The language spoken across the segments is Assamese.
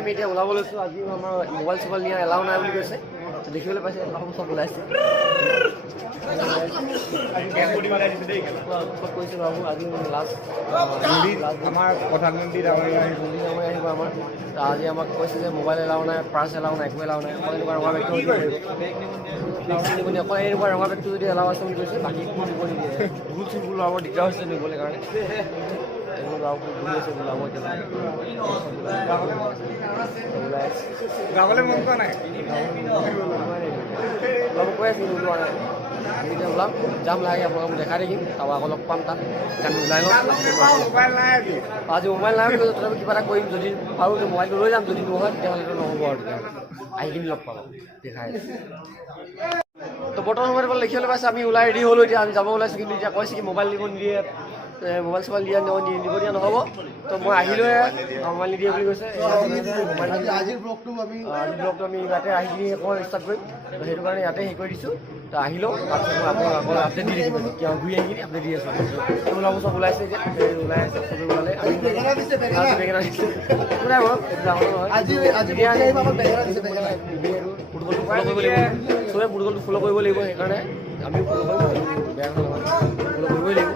আমি এতিয়া ওলাব লৈছোঁ। আজি আমাৰ মোবাইল চোবাইল নিয়া এলাও নাই বুলি কৈছে। দেখিবলৈ পাইছে চব ওলাইছে। কৈছোঁ বাবু আজি লাষ্ট আমাৰ প্ৰধানমন্ত্ৰী ডাঙৰীয়া আহিব আমাৰ। আজি আমাক কৈছে যে মোবাইল এলাও নাই, পাৰ্চ এলাও নাই, একো এলাও নাই। অকল এনেকুৱা ৰঙা বেগটো অকল এনেকুৱা ৰঙা বেগটো যদি এলাও আছে বুলি কৈছে, বাকী একো দিব নিদিয়ে। ভুল চুল ওলাব দিগদাৰ হৈছে নিবলৈ কাৰণে। যাবলৈ মন কৰা নাই কৈ আছোঁ ওলোৱা নাই। আমি এতিয়া ওলাম, যাম লাহেকৈ আপোনালোকক দেখাই থাকিম। তাৰপৰা আকৌ লগ পাম তাত আমি ওলাই লওঁ। আজি মোবাইল নাই বুলি তথাপি কিবা এটা কৰিম। যদি পাৰোঁ মোবাইলটো লৈ যাম, যদি নহয় তেতিয়াহ'লেতো নহ'ব আৰু তেতিয়াহ'লে আহি কিনি লগ পাম দেখাই। তো বৰ্তমান সময়ত দেখিবলৈ পাইছে আমি ওলাই ৰেডি হ'লোঁ। এতিয়া আমি যাব ওলাইছোঁ, কিন্তু এতিয়া কৈছে কি মোবাইল দিব নিদিয়ে, মোবাইল চোবাইল দিব দিয়া নহ'ব। তো মই আহিলোঁহে, মোবাইল নিদিয়ে বুলি কৈছে। আজিৰ ব্লগটো আমি ইয়াতে আহি কিনি অকণমান ষ্টাৰ্ট কৰিম। তো সেইটো কাৰণে ইয়াতে হেৰি কৰি দিছোঁ। তো আহিলোঁ, তাৰপিছত মই আপোনাক আকৌ আপডেট দি থাকিম। কিয় ঘূৰি আহি কিনি আপডেট দি আছোঁ। ওলাব চব ওলাইছে এতিয়া, ওলাই আছে চবে ওলালে। বেঙেনা দিছে নাই বাৰু ফুটবলটো ফ'ল' কৰিব লাগিব। চবে ফুটবলটো ফ'ল' কৰিব লাগিব, সেইকাৰণে আমিও ফ'ল' কৰিম। বেয়া নহয়, ফ'ল' কৰিবই লাগিব।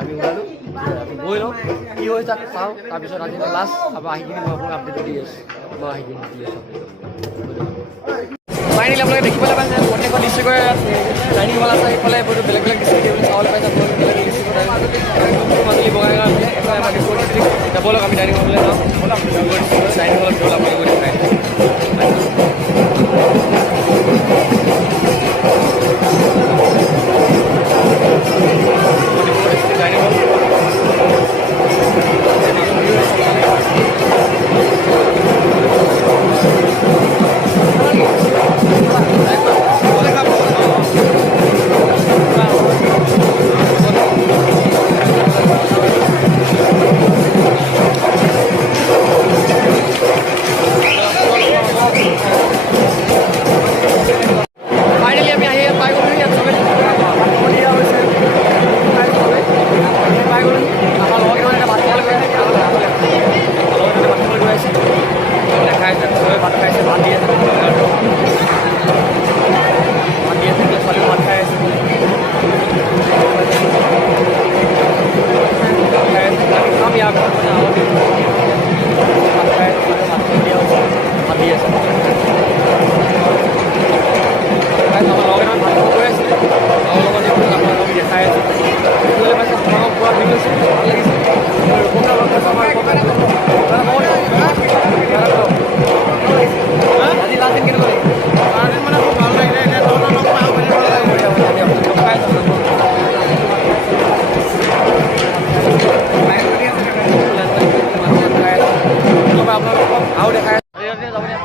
আমি ওলালোঁ, আমি গৈ লওঁ কি হৈ তাক চাওঁ। তাৰপিছত আজি লাষ্ট আকৌ আহি কিনি মই আপোনাক আপডেট দি আছোঁ। মই আহি কিনি দি আছোঁ। ফাইনেলি আপোনালোকে দেখিবলৈ পাইছে প্ৰত্যেকখন ডিষ্ট্ৰিক্টৰে ডাইনিং হল আছে। সেইফালে বহুতো বেলেগ বেলেগ ডিষ্ট্ৰিক্ট এইবিলাক চাবলৈ পাইছে। আপোনালোকে বেলেগ বেলেগ ডিষ্ট্ৰিক্টৰ মাজুলী বঙাইগাঁও আছে। এইফালে আমাৰ ডিব্ৰুগড় ডিষ্ট্ৰিক্ট। যাব লওক আমি ডাইনিং হললৈ যাওঁ। ডিব্ৰুগড় ডিষ্ট্ৰিক্টৰ ডাইনিং হলত গ'ল আপোনালোকে দেখাই ডাইনিং হল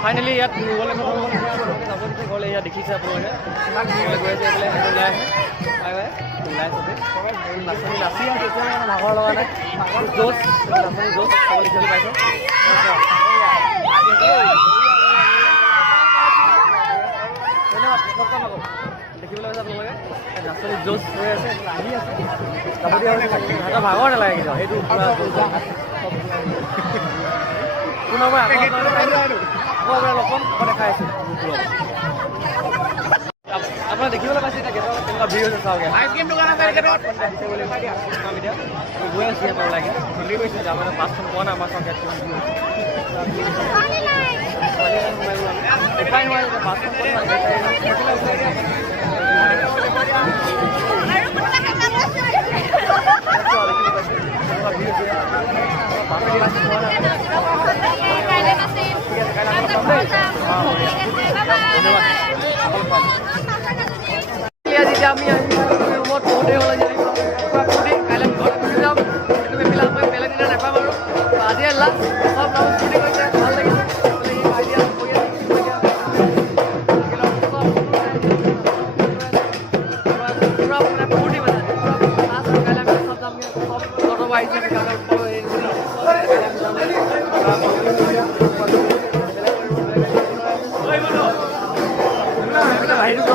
ফাইনেলি ইয়াত ঘৰলৈ ইয়াত দেখিছে আপোনালোকে গৈ আছে এইফালে ওলাই আহে ওলাই চবে নাচনি নাচি আছে। এতিয়া মানে ভাগৰ লগা নাই, জোচ নাচনি জোচ চাবলৈ দেখিবলৈ পাইছে। দেখিবলৈ পাইছে আপোনালোকে নাচনি জোচ হৈ আছে, আহি আছে। কাবাডী সিহঁতৰ ভাগৰ নালাগে কিন্তু সেইটো কোনোবাই দেখাই আছোঁ। আপোনাৰ দেখিবলৈ পাইছে এতিয়া গেটত কেনেকুৱা ভিৰ হৈছে চাওঁগে। গৈ আছোঁ ইয়াৰ পৰা ওলাই কিনে খুলি গৈছে যে আমাৰ বাছখন পোৱা নাই। আমাৰ চাওঁ গেট দেখাই নোৱাৰে যে বাছখন আজি আমি ৰুমত বহুতে হ'ল কাইলৈ ঘৰত গুচি যাম। সেইটো বেলেগ দিনা নাপাম আৰু আজি লাষ্ট চব নাম ফূৰ্তি কৰিছে, ভাল লাগিছে। ফূৰ্তি মানে কাইলৈ আমি চব যাম, চব আহিছে। বাহিৰত